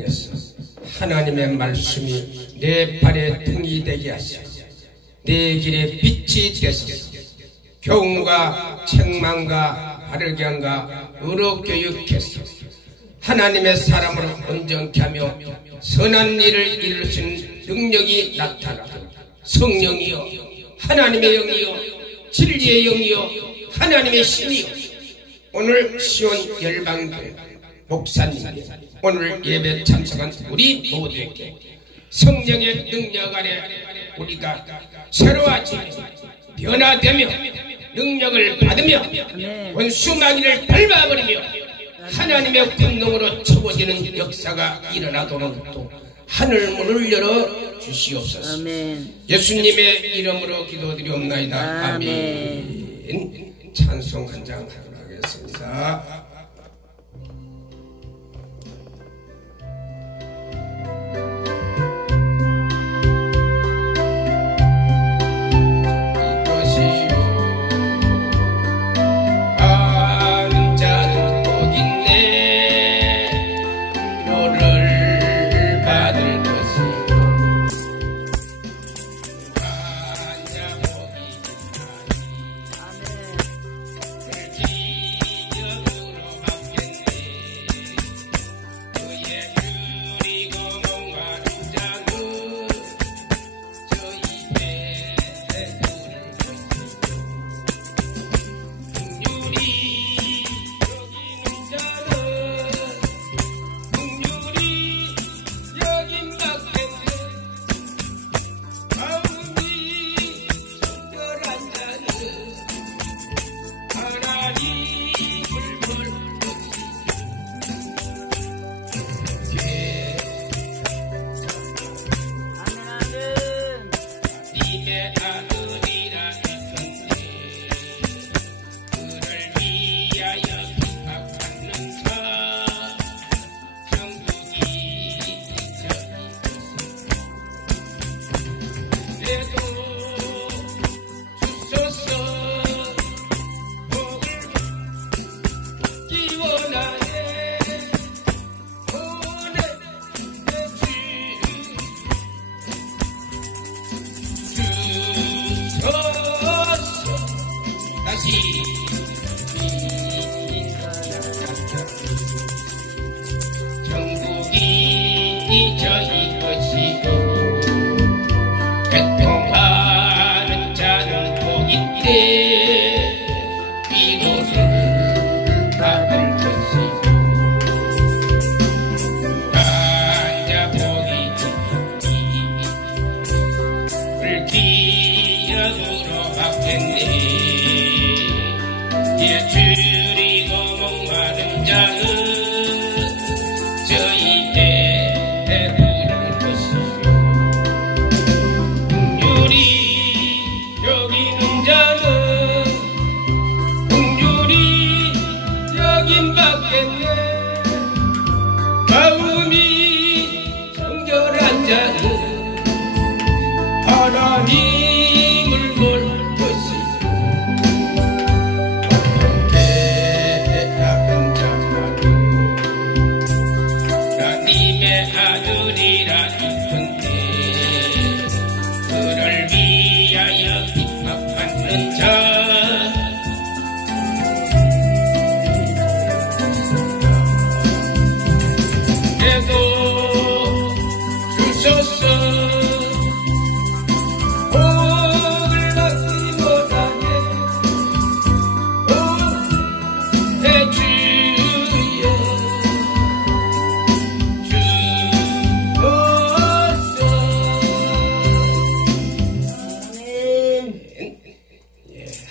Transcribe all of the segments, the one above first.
통해서 하나님의 말씀이 내 발에 등이 되게 하시고 내 길에 빛이 되소서. 교훈과 책망과 바르게 함과 의로 교육해서 하나님의 사람으로 온전케 하며 선한 일을 이룰 수 있는 능력이 나타나도록 성령이여, 하나님의 영이여, 진리의 영이여, 하나님의 신이여, 오늘 시온 열방교회 목사님께 오늘 예배 참석한 우리 모두에게 성령의 능력 아래 우리가 새로워지며 변화되며 능력을 받으며 원수 마귀를 밟아버리며 하나님의 권능으로 쳐버지는 역사가 일어나도록 또 하늘문을 열어 주시옵소서. 아멘. 예수님의 이름으로 기도드리옵나이다. 아멘. 찬송 한 장 하도록 하겠습니다.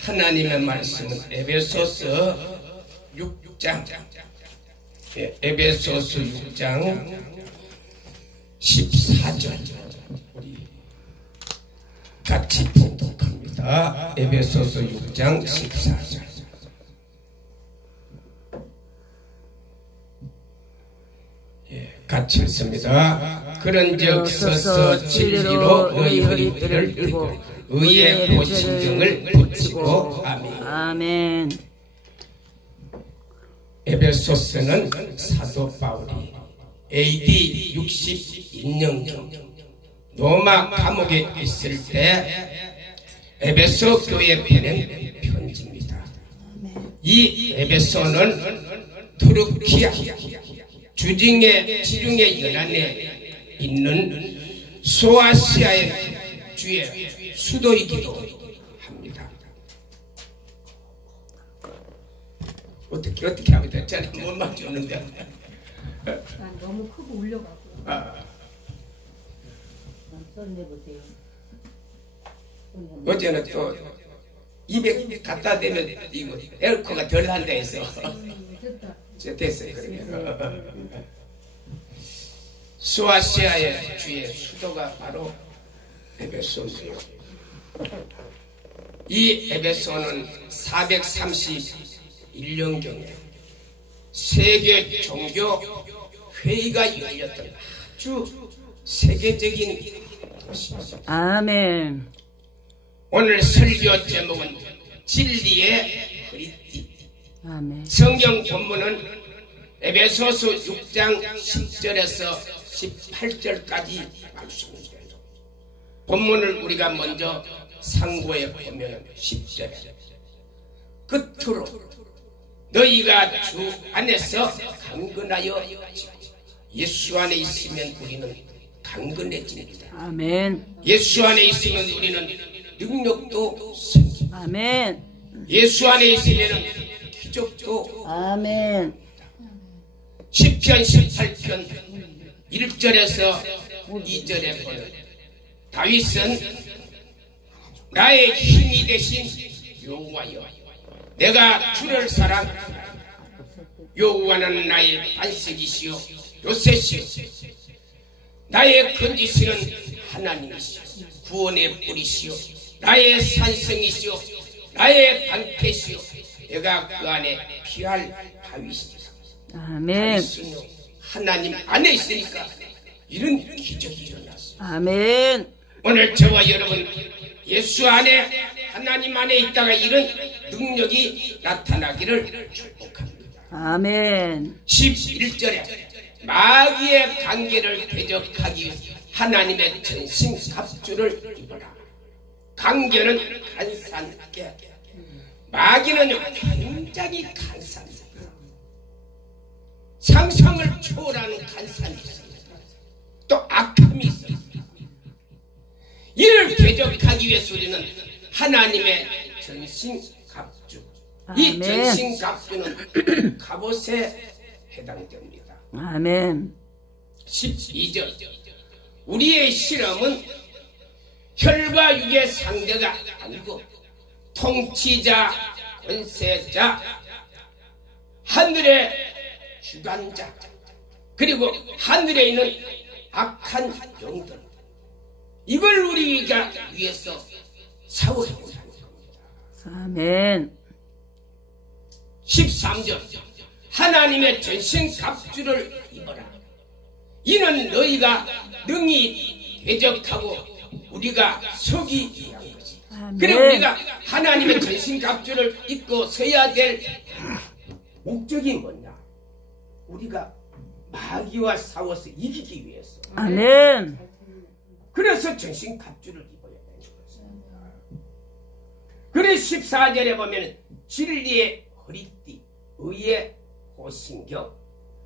하나님의 말씀은 에베소서 6장, 에베소서 6장 14절 우리 같이 봉독합니다. 에베소서 6장 14절. 같이 읽습니다. 그런즉 서서 진리로 너희 허리띠를 들고 의의 보신경을 붙이고. 아멘. 아멘. 에베소서는 사도 바울이 AD 62년경 로마 감옥에 있을 때 에베소 교회에 보낸 편지입니다. 이 에베소는 투르키아 지중해 연안에 있는 소아시아의 주의 수도이기도 합니다. 어떻게 하면 됐잖아요. 못 맞추는데. 너무 크고 울려가고. 손 내보세요. 어제는 또 200 갖다 대면 이거 에어컨가 덜 한다 해서 됐어요. 그러면 소아시아의 주의 수도가 바로 에베소인데요. 이 에베소는 431년경에 세계 종교 회의가 열렸던 아주 세계적인 도시입니다. 아멘. 오늘 설교 제목은 진리의 허리띠. 아멘. 성경 본문은 에베소서 6장 10절에서 18절까지 말씀입니다. 본문을 우리가 먼저 상고해 보면 10절에 끝으로 너희가 주 안에서 강건하여 예수 안에 있으면 우리는 강건해집니다. 아멘. 예수 안에 있으면 우리는 능력도 생깁니다. 아멘. 예수 안에 있으면 기적도. 아멘. 시편 18편 1절에서 2절에 보면 다윗은 나의 힘이 되신 여호와여 내가 주를 사랑하노라. 여호와는 나의 반석이시요 요새시요 나의 건지시는 하나님이시요 구원의 뿌리시요 나의 산성이시요 나의 방패시요 내가 그 안에 피할 바위시니라. 아멘. 하나님 안에 있으니까 이런 기적이 일어났어요. 아멘. 오늘 저와 여러분 예수 안에 하나님 안에 있다가 이런 능력이 나타나기를 축복합니다. 아멘. 11절에 마귀의 관계를 대적하기 위해 하나님의 전신 갑주를 입어라. 관계는 간사하게 마귀는 굉장히 간사합니다. 상상을 초월하는 간사함이 있습니다. 또 악함이 있습니다. 이를 대적하기 위해서 우리는 하나님의 전신갑주, 이 전신갑주는 갑옷에 해당됩니다. 아멘. 12절 우리의 실험은 혈과 육의 상대가 아니고 통치자, 권세자, 하늘의 주관자, 그리고 하늘에 있는 악한 영들, 이걸 우리가 위해서 싸워야 한다는 겁니다. 아멘. 13절 하나님의 전신 갑주를 입어라. 이는 너희가 능히 대적하고 우리가 서기 위한 것이다. 그리고 우리가 하나님의 전신 갑주를 입고 서야 될 목적이 뭐냐? 우리가 마귀와 싸워서 이기기 위해서. 아멘. 그래서 전신 갑주를 입어야 되는 것입니다. 그래서 14절에 보면 진리의 허리띠, 의의 호신경,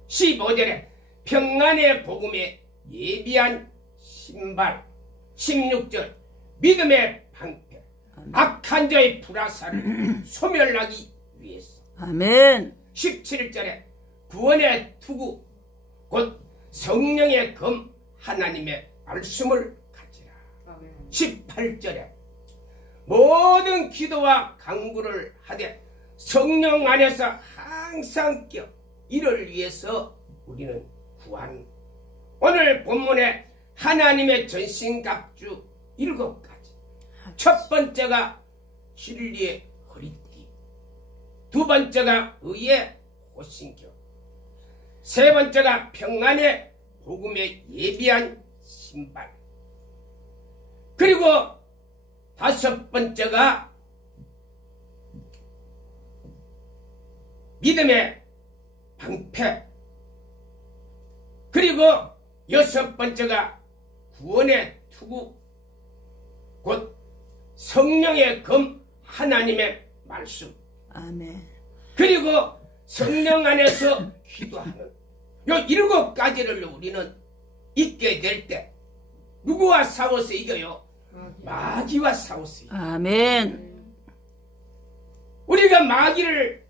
15절에 평안의 복음에 예비한 신발, 16절 믿음의 방패, 악한 자의 불화살을 소멸하기 위해서. 아멘. 17절에 구원의 투구, 곧 성령의 검 하나님의 말씀을 가지라. 18절에 모든 기도와 간구를 하되 성령 안에서 항상 껴 이를 위해서 우리는 구한. 오늘 본문에 하나님의 전신갑주 7가지. 첫 번째가 진리의 허리띠, 두 번째가 의의 호신경, 세 번째가 평안의 복음에 예비한 신발, 그리고 다섯 번째가 믿음의 방패, 그리고 여섯 번째가 구원의 투구, 곧 성령의 검, 하나님의 말씀. 아멘. 그리고 성령 안에서 기도하는 요 일곱 가지를 우리는 잊게 될 때 누구와 싸워서 이겨요? 마귀와 싸워서 이겨요. 아멘. 우리가 마귀를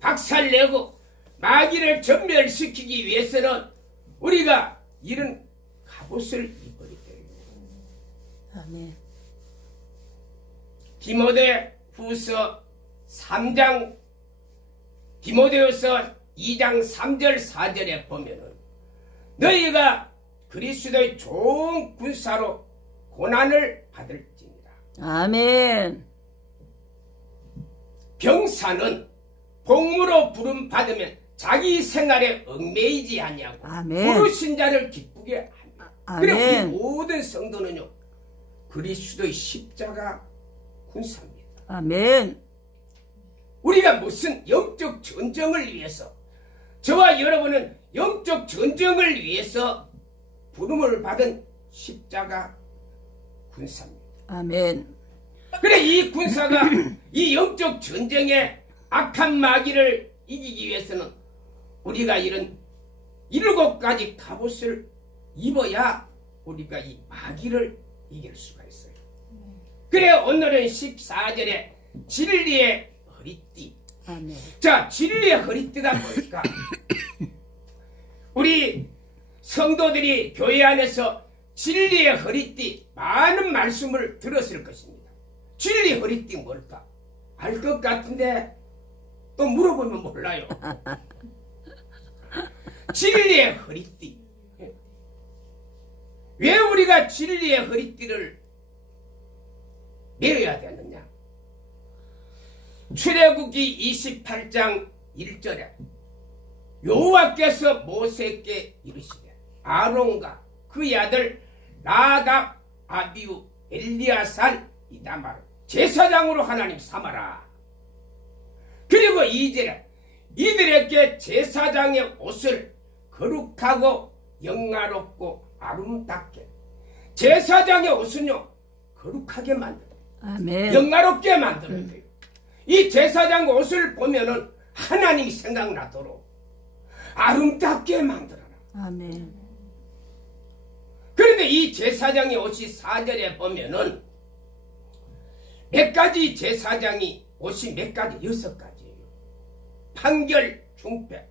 박살내고 마귀를 전멸시키기 위해서는 우리가 이런 갑옷을 입어야 돼요. 아멘. 디모데후서 3장, 디모데후서 2장 3절 4절에 보면은 너희가 그리스도의 좋은 군사로 고난을 받을지니라. 아멘. 병사는 복무로 부름 받으면 자기 생활에 얽매이지 아니하고 아멘. 부르신 자를 기쁘게 합니다. 아멘. 그리고 우리 모든 성도는요 그리스도의 십자가 군사입니다. 아멘. 우리가 무슨 영적 전쟁을 위해서, 저와 여러분은 영적 전쟁을 위해서 부름을 받은 십자가 군사입니다. 아멘. 그래 이 군사가 이 영적 전쟁에 악한 마귀를 이기기 위해서는 우리가 이런 7가지 갑옷을 입어야 우리가 이 마귀를 이길 수가 있어요. 그래 오늘은 14절에 진리의 허리띠. 아멘. 자, 진리의 허리띠가 뭘까? 우리 성도들이 교회 안에서 진리의 허리띠 많은 말씀을 들었을 것입니다. 진리의 허리띠 뭘까? 알 것 같은데 또 물어보면 몰라요. 진리의 허리띠. 왜 우리가 진리의 허리띠를 메어야 되느냐? 출애굽기 28장 1절에 여호와께서 모세에게 이르시되 아론과 그의 아들 나답, 아비우, 엘리야산, 이다마를 제사장으로 하나님 삼아라. 그리고 2절에 이들에게 제사장의 옷을 거룩하고 영화롭고 아름답게, 제사장의 옷은요 거룩하게 만들어요. 아멘. 영화롭게 만들어야 돼요. 이 제사장 옷을 보면은 하나님이 생각나도록 아름답게 만들어라. 아멘. 그런데 이 제사장의 옷이 4절에 보면은 몇 가지 제사장이 옷이 몇 가지? 6가지예요. 판결 중패.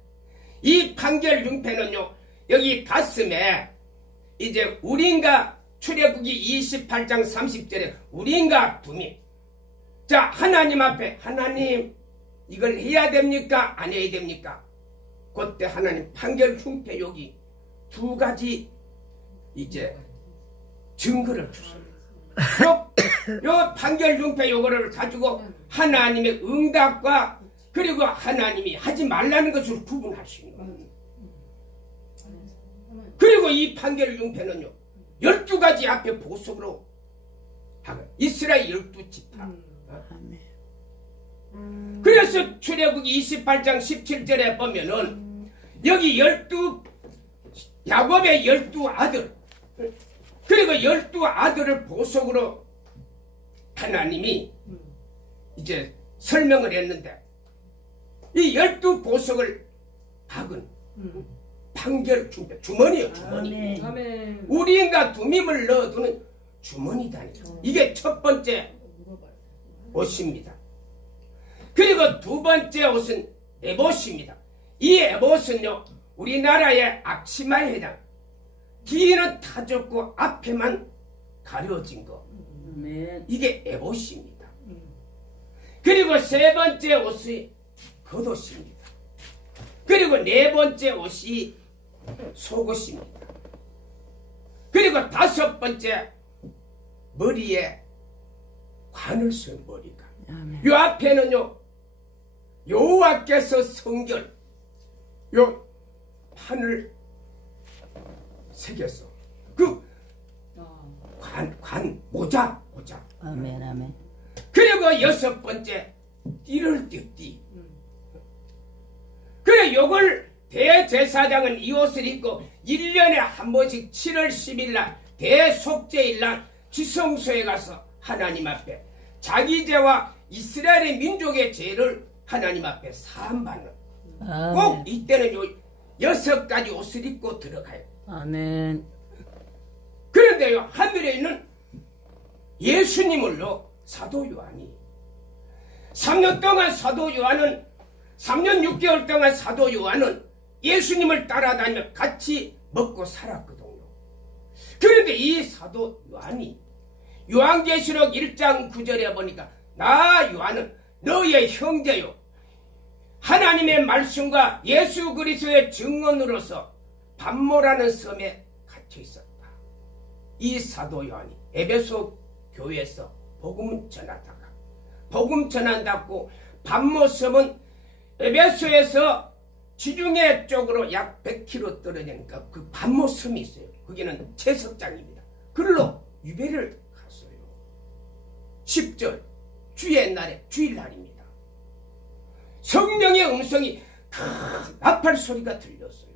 이 판결 중패는요 여기 가슴에 이제 우린과 출애굽기 28장 30절에 우린과 두미. 자, 하나님 앞에 하나님 이걸 해야 됩니까? 안 해야 됩니까? 그때 하나님 판결 중패 여기 2가지 이제 증거를 주십니다. 요 판결 중패 요거를 가지고 하나님의 응답과 그리고 하나님이 하지 말라는 것을 구분할 수 있는 거예요. 그리고 이 판결 중패는요 12가지 앞에 보석으로 이스라엘 12지파. 그래서 출애굽기 28장 17절에 보면은 여기 야곱의 12아들 그리고 12아들을 보석으로 하나님이 이제 설명을 했는데 이 12보석을 박은 판결 중패 주머니요 주머니. 아멘. 우리인가 두밈을 넣어두는 주머니다니까. 이게 첫 번째 옷입니다. 그리고 2번째 옷은 에봇입니다. 이 에봇은요 우리나라의 앞치마에 해당. 뒤는 타졌고 앞에만 가려진 거. 이게 에봇입니다. 그리고 3번째 옷이 겉옷입니다. 그리고 4번째 옷이 속옷입니다. 그리고 5번째 머리에 관을 쓴 머리가. 요 앞에는요 여호와께서 성결 요 판을 새겼어. 그 관 모자. 아멘. 아멘. 그리고 6번째 띠를 띠. 그래 요걸 대제사장은 이 옷을 입고 1년에 한 번씩 7월 10일 날 대속죄일 날 지성소에 가서 하나님 앞에 자기 죄와 이스라엘의 민족의 죄를 하나님 앞에 사함받는 꼭 이때는 요 6가지 옷을 입고 들어가요. 아멘. 그런데요, 하늘에 있는 예수님을요, 사도 요한이 3년 동안 사도 요한은 3년 6개월 동안 사도 요한은 예수님을 따라다니며 같이 먹고 살았거든요. 그런데 이 사도 요한이 요한계시록 1장 9절에 보니까 나 요한은 너의 형제요 하나님의 말씀과 예수 그리스도의 증언으로서 반모라는 섬에 갇혀 있었다. 이 사도 요한이 에베소 교회에서 복음 전하다가 복음 전한다고 반모 섬은 에베소에서 지중해 쪽으로 약 100km 떨어지니까 그 반모 섬이 있어요. 거기는 채석장입니다. 그걸로 유배를 갔어요. 10절 주의 날에 주일날입니다. 성령의 음성이 큰 나팔 소리가 들렸어요.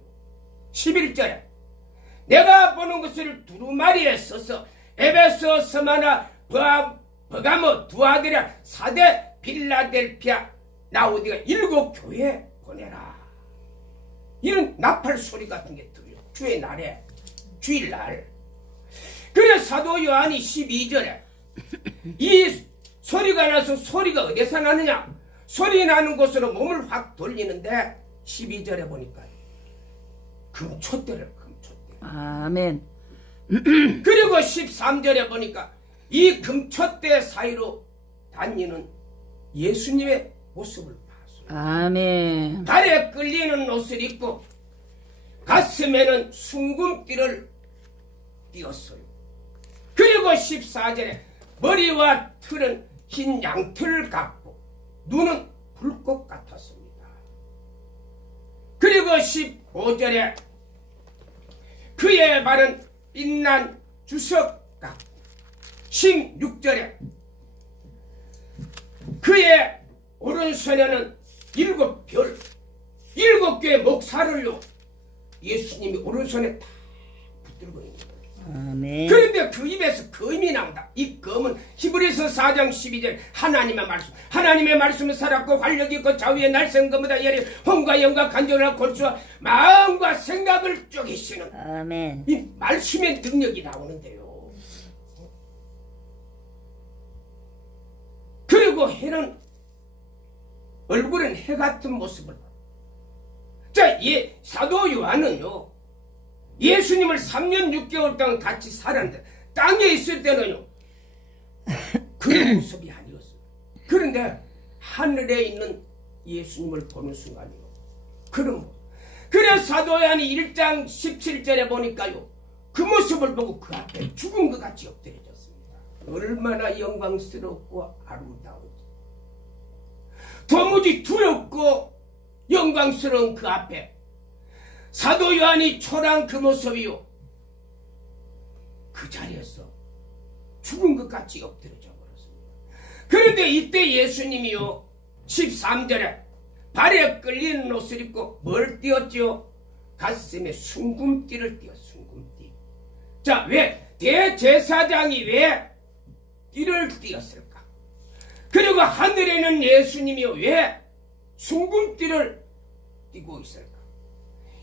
11절에 내가 보는 것을 두루마리에 써서 에베소 스마나 버가모 두아드랴 사대 빌라델피아 라오디가 7교회에 보내라. 이런 나팔 소리 같은 게 들려요. 주의 날에 주일날. 그래 사도 요한이 12절에 이 소리가 나서 소리가 어디서 나느냐? 소리 나는 곳으로 몸을 확 돌리는데 12절에 보니까 금촛대를 금촛대. 아멘. 그리고 13절에 보니까 이 금촛대 사이로 다니는 예수님의 모습을 봤어요. 아멘. 발에 끌리는 옷을 입고 가슴에는 순금띠를 띄었어요. 그리고 14절에 머리와 털은 흰 양털을 갖고 눈은 불꽃 같았습니다. 그리고 15절에 그의 발은 빛난 주석 같고 16절에 그의 오른손에는 7별 7개의 목살을요 예수님이 오른손에 다 붙들고 있는 거예요. 아멘. 그런데 그 입에서 검이 나온다. 이 검은 히브리서 4장 12절 하나님의 말씀은 살았고 활력이 있고 좌우의 날쌘 검보다 열이 혼과 영과 간절한 골수와 마음과 생각을 쪼개시는 아멘. 이 말씀의 능력이 나오는데요. 그리고 해는 얼굴은 해 같은 모습을 자, 사도 요한은요 예수님을 3년 6개월 동안 같이 살았는데 땅에 있을 때는요 그런 모습이 아니었어요. 그런데 하늘에 있는 예수님을 보는 순간이요 그런 모습. 그래서 사도 요한이 1장 17절에 보니까요 그 모습을 보고 그 앞에 죽은 것 같이 엎드려졌습니다. 얼마나 영광스럽고 아름다운지 도무지 두렵고 영광스러운 그 앞에 사도 요한이 초라한 그 모습이요 그 자리에서 죽은 것 같이 엎드려져 버렸습니다. 그런데 이때 예수님이요 13절에 발에 끌리는 옷을 입고 뭘 띄었지요? 가슴에 순금띠를 띄었 순금띠. 자, 왜 대제사장이 왜 띠를 띄었을까? 그리고 하늘에는 예수님이요 왜 순금띠를 띄고 있을까?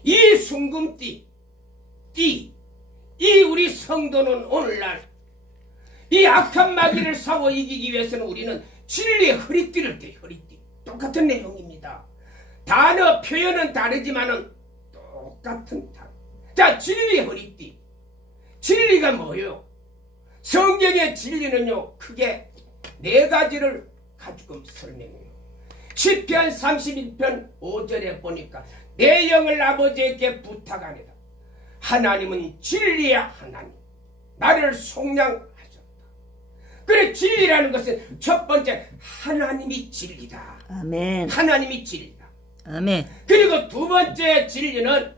이 순금띠, 이 우리 성도는 오늘날 이 악한 마귀를 싸워 이기기 위해서는 우리는 진리의 허리띠를 떼요. 허리띠. 똑같은 내용입니다. 단어 표현은 다르지만은 똑같은 단어. 자, 진리의 허리띠. 진리가 뭐예요? 성경의 진리는요 크게 4가지를 가지고 설명해요. 시편 31편 5절에 보니까 내 영을 아버지에게 부탁하니다. 하나님은 진리의 하나님, 나를 속량하셨다. 그래 진리라는 것은 첫 번째 하나님이 진리다. 아멘. 하나님이 진리다. 아멘. 그리고 두 번째 진리는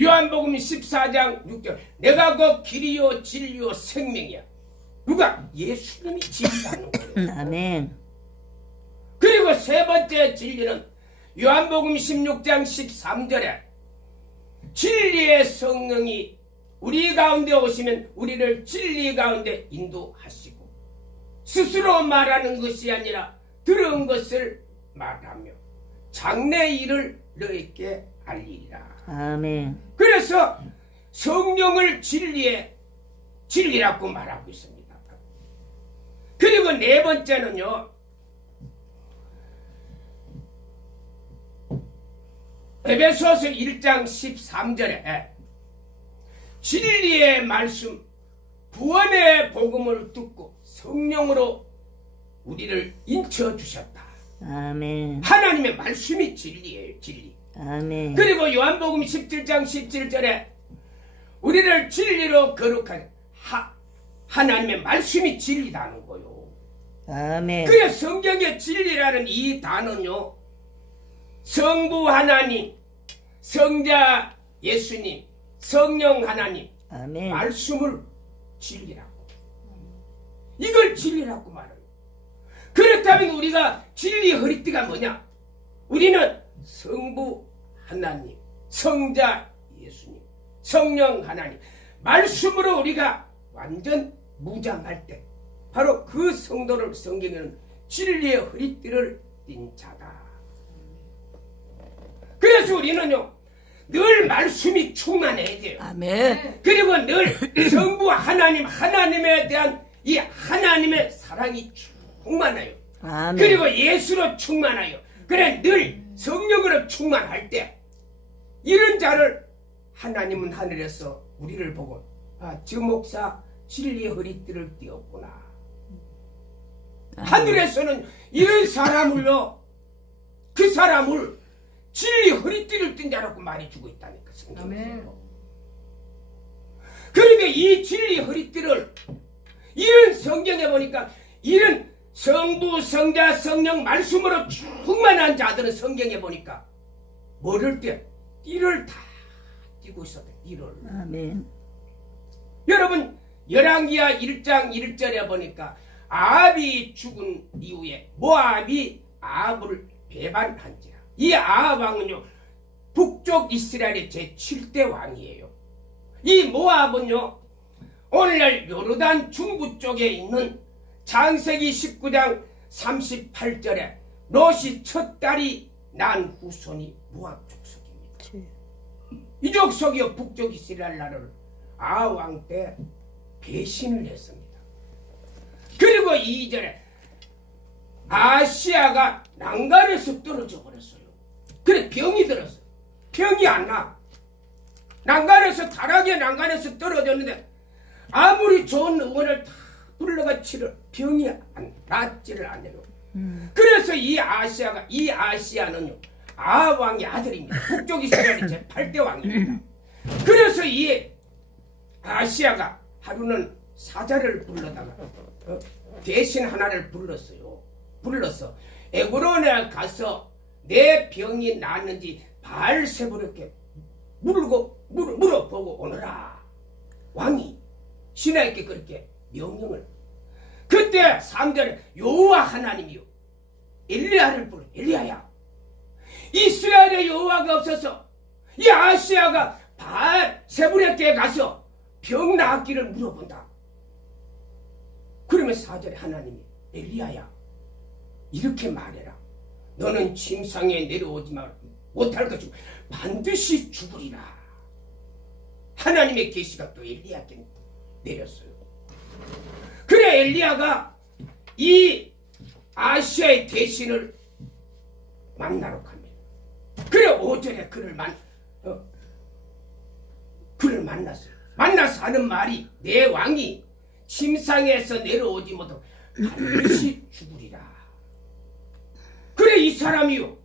요한복음 14장 6절 내가 그 길이요 진리요 생명이야. 누가? 예수님이 진리라는 거예요. 아멘. 그리고 세 번째 진리는 요한복음 16장 13절에 진리의 성령이 우리 가운데 오시면 우리를 진리 가운데 인도하시고 스스로 말하는 것이 아니라 들은 것을 말하며 장래 일을 너희에게 알리리라. 아멘. 그래서 성령을 진리라고 말하고 있습니다. 그리고 네 번째는요, 에베소서 1장 13절에 진리의 말씀, 구원의 복음을 듣고 성령으로 우리를 인쳐주셨다. 아멘. 하나님의 말씀이 진리예요. 진리. 아멘. 그리고 요한복음 17장 17절에 우리를 진리로 거룩하게 하나님의 말씀이 진리라는 거요. 아멘. 그래 성경의 진리라는 이 단어는요, 성부 하나님, 성자 예수님, 성령 하나님, 아멘. 말씀을 진리라고, 이걸 진리라고 말해요. 그렇다면 우리가 진리 허리띠가 뭐냐? 우리는 성부 하나님, 성자 예수님, 성령 하나님 말씀으로 우리가 완전 무장할 때 바로 그 성도를 성경에는 진리의 허리띠를 띤 자다. 그래서 우리는요 늘 말씀이 충만해야 돼요. 아멘. 그리고 늘 성부 하나님에 대한 이 하나님의 사랑이 충만해요. 아멘. 그리고 예수로 충만하여, 그래 늘 성령으로 충만할 때 이런 자를 하나님은 하늘에서 우리를 보고 저 목사 진리의 허리띠를 띄었구나. 하늘에서는 이런 사람을요, 그 사람을 진리 허리띠를 띈 자라고 말해주고 있다니까 성경에서. 그러니까 이 진리 허리띠를 이런 성경에 보니까 이런 성부, 성자, 성령 말씀으로 충만한 자들은 성경에 보니까 뭐를 때 띠를 다 띠고 있었대. 띠를. 아멘. 여러분 열왕기하 1장 1절에 보니까 아합이 죽은 이후에 모압이 아합을 배반한지라. 이 아합 왕은요 북쪽 이스라엘의 제7대 왕이에요. 이 모압은요 오늘날 요르단 중부 쪽에 있는 창세기 19장 38절에 롯이 첫 딸이 난 후손이 모압 족속입니다. 이 족속이요 북쪽 이스라엘 나라를 아합 왕 때 배신을 했습니다. 그리고 2절에 아시아가 난간에서 떨어져 버렸어요. 그래 병이 들었어요. 병이 안 나. 난간에서 타락의 난간에서 떨어졌는데 아무리 좋은 의원을 다 불러가 치를 병이 낫지를 않아요. 그래서 이 아시아는요 아합 왕의 아들입니다. 북쪽 이스라엘의 제8대 왕입니다. 그래서 이 아시아가 하루는 사자를 불러다가 대신 하나를 불러서 에그론에 가서 내 병이 낫는지 바알세불에게 물어보고 오너라. 왕이 신하에게 그렇게 명령을. 그때 3절에 여호와 하나님이요 엘리야를 불러. 엘리야야, 이스라엘의 여호와가 없어서 이 아시아가 바알세불에게 가서 병 낫기를 물어본다. 그러면 4절에 하나님이 엘리야야 이렇게 말해라. 너는 침상에 내려오지 못할 것이고 반드시 죽으리라. 하나님의 계시가 또 엘리야에게 내렸어요. 그래 일리야가 이 아시아의 대신을 만나러 갑니다. 그래 5절에 그를 만났어요. 만나서 하는 말이 내 왕이 침상에서 내려오지 못하고 반드시 죽으리라. 그래 이 사람이요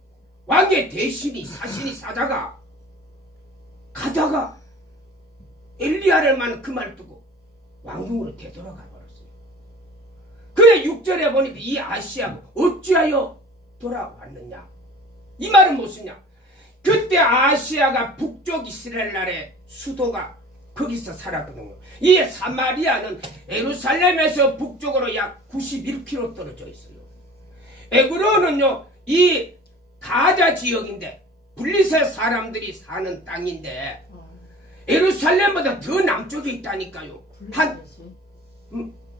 왕의 대신이 사신이 사자가 가다가 엘리야를 만 그 말 듣고 왕궁으로 되돌아가 버렸어요. 그래 6절에 보니까 이 아시아가 어찌하여 돌아왔느냐. 이 말은 무엇이냐. 그때 아시아가 북쪽 이스라엘 나라의 수도가 거기서 살았거든요. 이 사마리아는 예루살렘에서 북쪽으로 약 91km 떨어져 있어요. 에그론은요 이 가자 지역인데 블리셋 사람들이 사는 땅인데 예루살렘보다 더 남쪽에 있다니까요. 한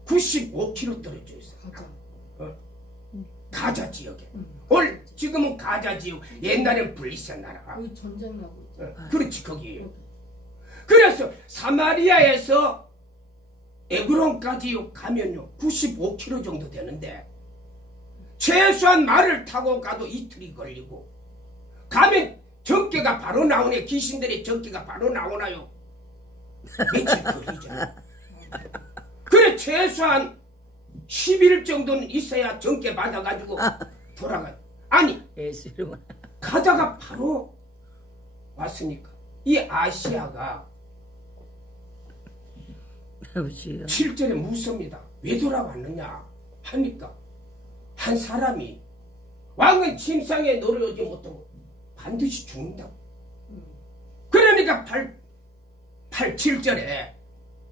95km 떨어져 있어요. 가자 지역에. 지금은 가자 지역. 옛날엔 블리셋 나라가. 거기 전쟁 나고 있죠. 그렇지 거기에요. 그래서 사마리아에서 에브론까지 가면요 95km 정도 되는데 최소한 말을 타고 가도 이틀이 걸리고 가면 적개가 바로 나오네. 귀신들의 적개가 바로 나오나요? 며칠 걸리잖아. 그래 최소한 10일 정도는 있어야 적개 받아가지고 돌아가요. 아니 가다가 바로 왔으니까 이 아시아가 7절에 묻습니다. 왜 돌아왔느냐 하니까 한 사람이 왕은 침상에 노려오지 못하고 반드시 죽는다고. 그러니까 7절에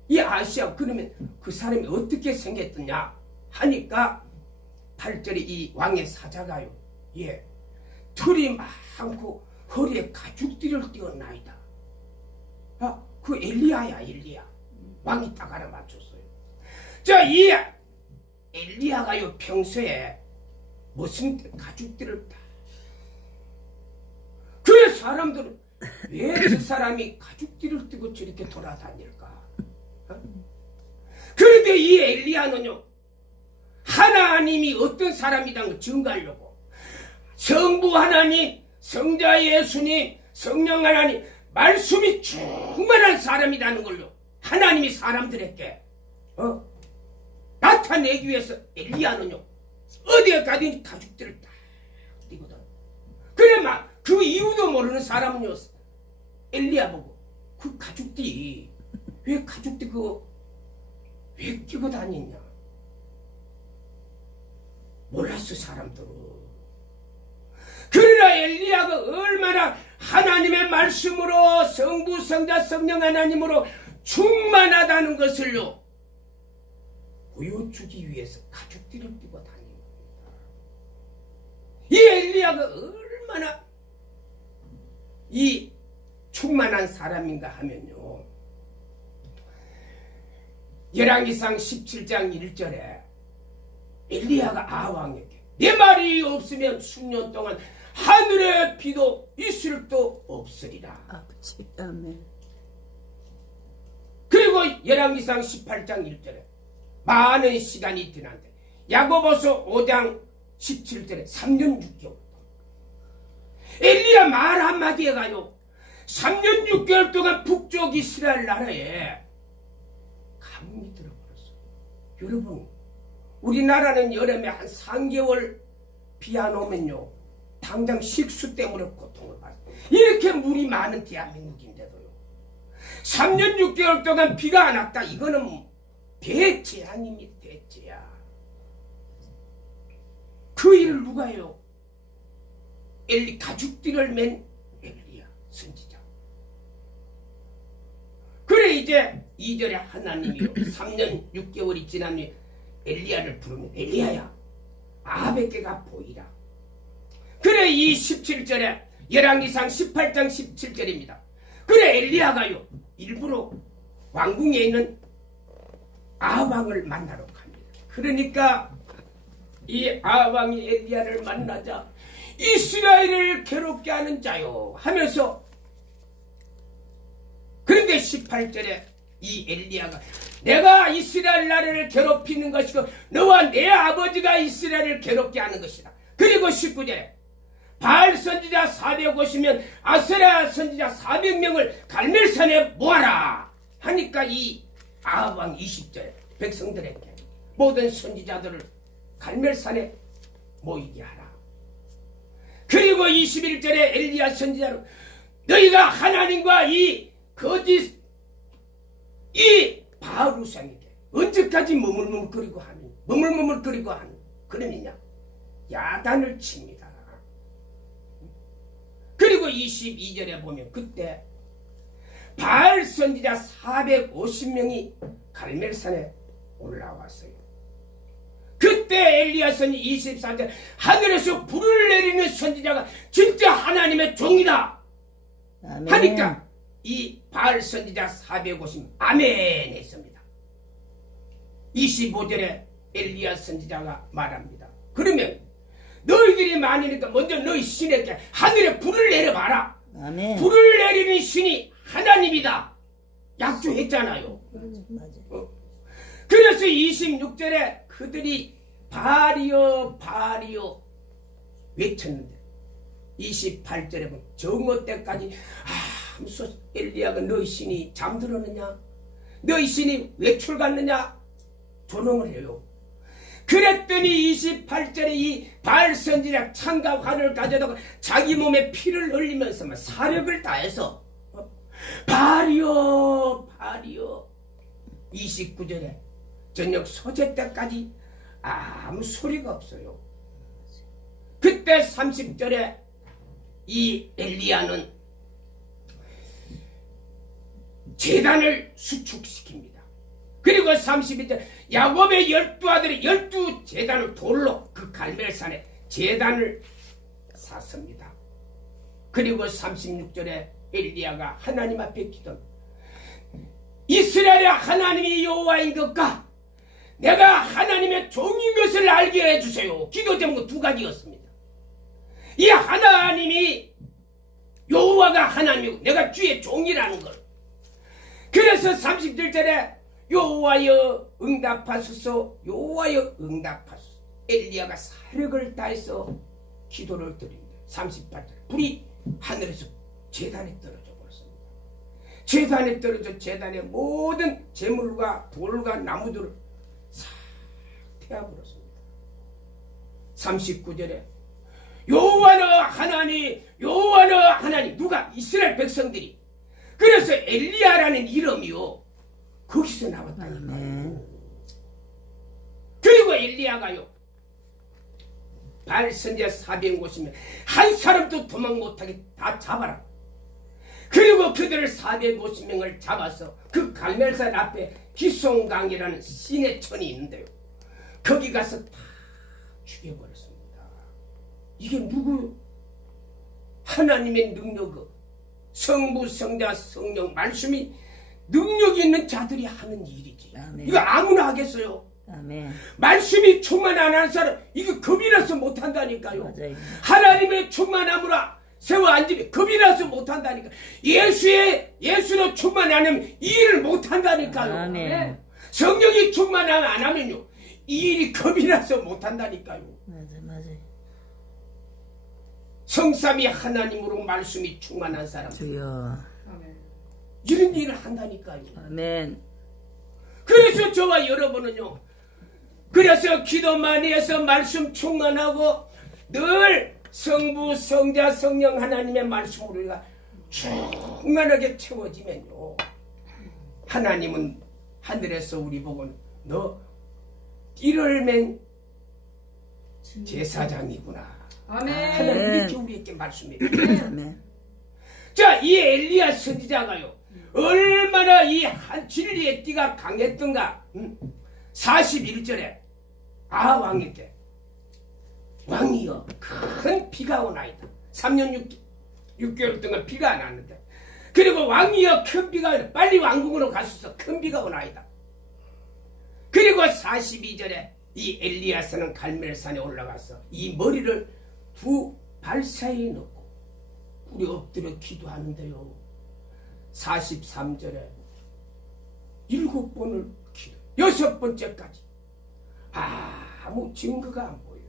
이 아시아 그러면 그 사람이 어떻게 생겼느냐 하니까 8절에 이 왕의 사자가요. 예, 털이 많고 허리에 가죽띠를 띄었나이다. 그 엘리야야 엘리야. 왕이 딱 알아맞췄어요. 이 엘리야가요 평소에 무슨 가죽띠를 다. 그래 사람들은 왜 그 사람이 가죽띠를 띠고 저렇게 돌아다닐까? 그런데 이 엘리야는요 하나님이 어떤 사람이라는 걸 증거하려고 성부 하나님, 성자 예수님, 성령 하나님 말씀이 충만한 사람이라는 걸요 하나님이 사람들에게 나타내기 위해서 엘리야는요 어디에 가든지 가죽들을 딱 띄거든. 그래 막 그 이유도 모르는 사람은요 엘리야 보고 그 가죽띠 왜 가죽띠 그거 왜 끼고 다니냐 몰랐어 사람들은. 그러나 엘리야가 얼마나 하나님의 말씀으로 성부 성자 성령 하나님으로 충만하다는 것을요 보여주기 위해서 가죽띠를 띠고 다니는 겁니다. 이 엘리야가 얼마나 이 충만한 사람인가 하면요 열왕기상 17장 1절에 엘리야가 아왕에게 내 말이 없으면 수년 동안 하늘의 비도 있을 도 없으리라. 아버지 아멘. 그리고 열왕기상 18장 1절에 많은 시간이 지난데 야고보서 5장 17절에 3년 6개월 엘리야 말 한마디에 가요 3년 6개월 동안 북쪽 이스라엘 나라에 가뭄이 들어버렸어요. 여러분 우리나라는 여름에 한 3개월 비 안 오면요 당장 식수 때문에 고통을 받아요. 이렇게 물이 많은 대한민국인데도요 3년 6개월 동안 비가 안 왔다. 이거는 대재앙입니다. 대재앙. 그 일을 누가 해요? 가죽띠를 맨 엘리야 선지자. 그래 이제 2절에 하나님이요 3년 6개월이 지난 후에 엘리야를 부르면 엘리야야 아합에게가 보이라. 그래 이 17절에 열왕기상 18장 17절입니다. 그래 엘리야가요 일부러 왕궁에 있는 아합왕을 만나러 갑니다. 그러니까 이 아합왕이 엘리야를 만나자 이스라엘을 괴롭게 하는 자요 하면서 그런데 18절에 이 엘리야가 내가 이스라엘 나라를 괴롭히는 것이고 너와 내 아버지가 이스라엘을 괴롭게 하는 것이다. 그리고 19절에 바알 선지자 450명 아세라 선지자 400명을 갈멜산에 모아라 하니까 이 아합왕 20절에 백성들에게 모든 선지자들을 갈멜산에 모이게 하라. 그리고 21절에 엘리야 선지자로 너희가 하나님과 이 거짓 이 바알우상에게 언제까지 머물머물거리고 하는 그러느냐 야단을 칩니다. 그리고 22절에 보면 그때 바알 선지자 450명이 갈멜산에 올라왔어요. 그때 그때 엘리야 선지 24절 하늘에서 불을 내리는 선지자가 진짜 하나님의 종이다 아멘. 하니까 이 바알 선지자 450 아멘 했습니다. 25절에 엘리야 선지자가 말합니다. 그러면 너희들이 많으니까 먼저 너희 신에게 하늘에 불을 내려봐라. 아멘. 불을 내리는 신이 하나님이다 약조했잖아요. 맞아요. 그래서 26절에 그들이 바알이여 바알이여 외쳤는데 28절에 보면 정오 때까지 하면서 엘리야가 너희 신이 잠들었느냐 너희 신이 외출 갔느냐 조롱을 해요. 그랬더니 28절에 이 바알 선지자 창과 활을 가져다가 자기 몸에 피를 흘리면서 사력을 다해서 바알이여 바알이여 29절에 저녁 소재 때까지 아무 소리가 없어요. 그때 30절에 이 엘리야는 제단을 수축시킵니다. 그리고 32절 야곱의 12아들이 12제단을 돌로 그 갈멜산에 제단을 샀습니다. 그리고 36절에 엘리야가 하나님 앞에 기도합니다. 이스라엘의 하나님이 여호와인 것과 내가 하나님의 종인 것을 알게 해주세요. 기도 제목은 두 가지였습니다. 이 하나님이 여호와가 하나님이고 내가 주의 종이라는 걸. 그래서 37절에 여호와여 응답하소서 여호와여 응답하소서 엘리야가 사력을 다해서 기도를 드립니다. 38절 불이 하늘에서 제단에 떨어져 버렸습니다. 제단에 떨어져 제단의 모든 재물과 돌과 나무들을 싹 태워버렸습니다. 39절에 여호와는 하나님 여호와는 하나님 누가 이스라엘 백성들이 그래서 엘리야라는 이름이요 거기서 나왔다니까요. 그리고 엘리야가요 바알 선지자 450명 한 사람도 도망 못하게 다 잡아라. 그리고 그들을 450명을 잡아서 그 갈멜산 앞에 기송강이라는 시내천이 있는데요 거기 가서 다 죽여버렸습니다. 이게 누구요? 하나님의 능력이 성부 성자 성령 말씀이 능력이 있는 자들이 하는 일이지. 아멘. 이거 아무나 하겠어요? 아멘. 말씀이 충만 안 하는 사람 이거 겁이 나서 못한다니까요. 맞아요. 하나님의 충만함으로 세워 앉으면 겁이 나서 못한다니까. 예수로 충만 안 하면 이 일을 못한다니까요. 아멘. 성령이 충만 안 하면요 이 일이 겁이 나서 못한다니까요. 맞아요. 성삼위 하나님으로 말씀이 충만한 사람 주여. 이런 일을 한다니까요. 아멘. 그래서 저와 여러분은요 그래서 기도 많이 해서 말씀 충만하고 늘 성부 성자 성령 하나님의 말씀으로 우리가 충만하게 채워지면요 하나님은 하늘에서 우리 보고는 너 띠를 맨 제사장이구나. 아멘. 하나님 이렇게 우리에게 말씀해요. 아멘. 자, 이 엘리야 선지자가요 얼마나 이 진리의 띠가 강했던가. 41절에 왕일 때 왕이여 큰 비가 오나이다. 3년 6개월 동안 비가 안 왔는데 그리고 왕이여 큰 비가 오나 빨리 왕궁으로 가소서 큰 비가 오나이다. 그리고 42절에 이 엘리야스는 갈멜산에 올라가서 이 머리를 두 발 사이에 넣고 우리 엎드려 기도하는데요 43절에 7번을 기도 6번째까지 아무 증거가 안 보여요.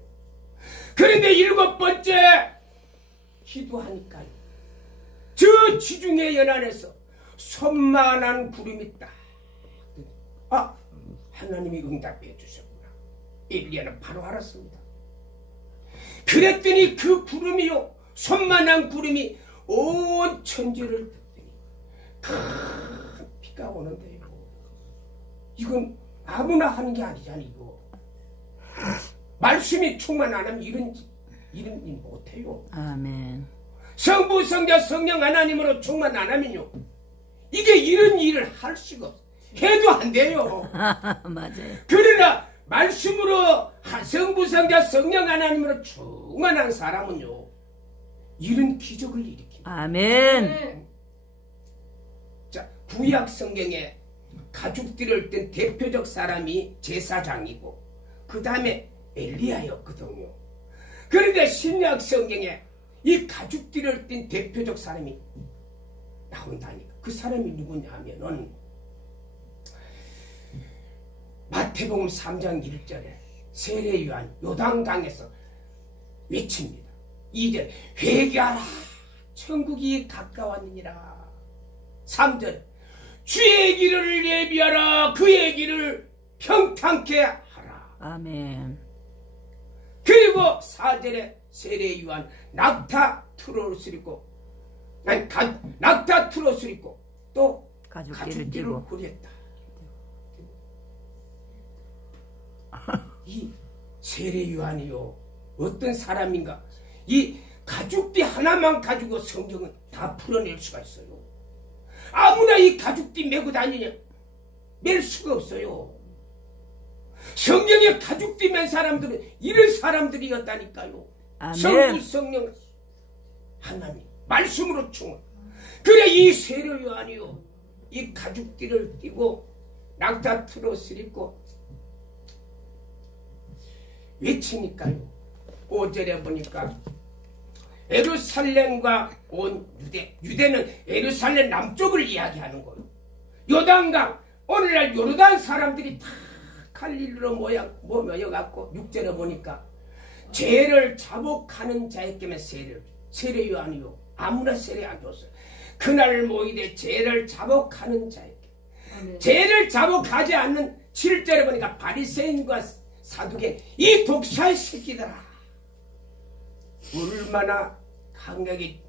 그런데 7번째 기도하니까요 저 지중해 연안에서 손만한 구름이 딱 하나님이 응답해 주셨구나. 엘리야는 바로 알았습니다. 그랬더니 그 구름이요 손만한 구름이 온 천지를 덮더니 큰 비가 오는데요 이건 아무나 하는 게 아니잖아요. 이거 말씀이 충만 안 하면 이런 일 못해요. 아멘. 성부 성자 성령 하나님으로 충만 안 하면요 이게 이런 일을 할 수가 없어요. 해도 안 돼요. 맞아요. 그러나 말씀으로 성부 성자 성령 하나님으로 충만한 사람은요 이런 기적을 일으킵니다. 아멘. 자, 구약 성경에 가죽띠를 뜬 대표적 사람이 제사장이고 그 다음에 엘리야였거든요. 그런데 신약 성경에 이 가죽띠를 띤 대표적 사람이 나온다니까. 그 사람이 누구냐 하면은 마태복음 3장 1절에 세례 요한 요단강에서 외칩니다. 2절 회개하라 천국이 가까웠느니라. 3절 주의 길을 예비하라 그의 길을 평탄케 하라. 아멘. 그리고 4절에 세례 요한 낙타 트롯을 입고 낙타 트롯을 입고 또 가죽띠를 가죽띠를 띠고 후렸다. 이 세례 요한이요 어떤 사람인가? 이 가죽띠 하나만 가지고 성경은 다 풀어낼 수가 있어요. 아무나 이 가죽띠 메고 다니냐? 멜 수가 없어요. 성경에 가죽띠 맨 사람들은 이런 사람들이었다니까요. 아멘. 성부 성령 하나님 말씀으로 충만. 그래 이 세례 요한이요 이 가죽띠를 띠고 낙타 트롯을 입고 외치니까요. 5절에 보니까 예루살렘과 온 유대는 예루살렘 남쪽을 이야기하는 거예요. 요단강 오늘날 요르단 사람들이 다 갈릴리로 모여갖고 6절에 보니까 죄를 자복하는 자에게만 세례 요한이요 아무나 세례 안 줬어요. 그날 모이되 죄를 자복하는 자에게 죄를 자복하지 않는 7절에 보니까 바리새인과 사두개 이 독사의 새끼들아 얼마나 강하게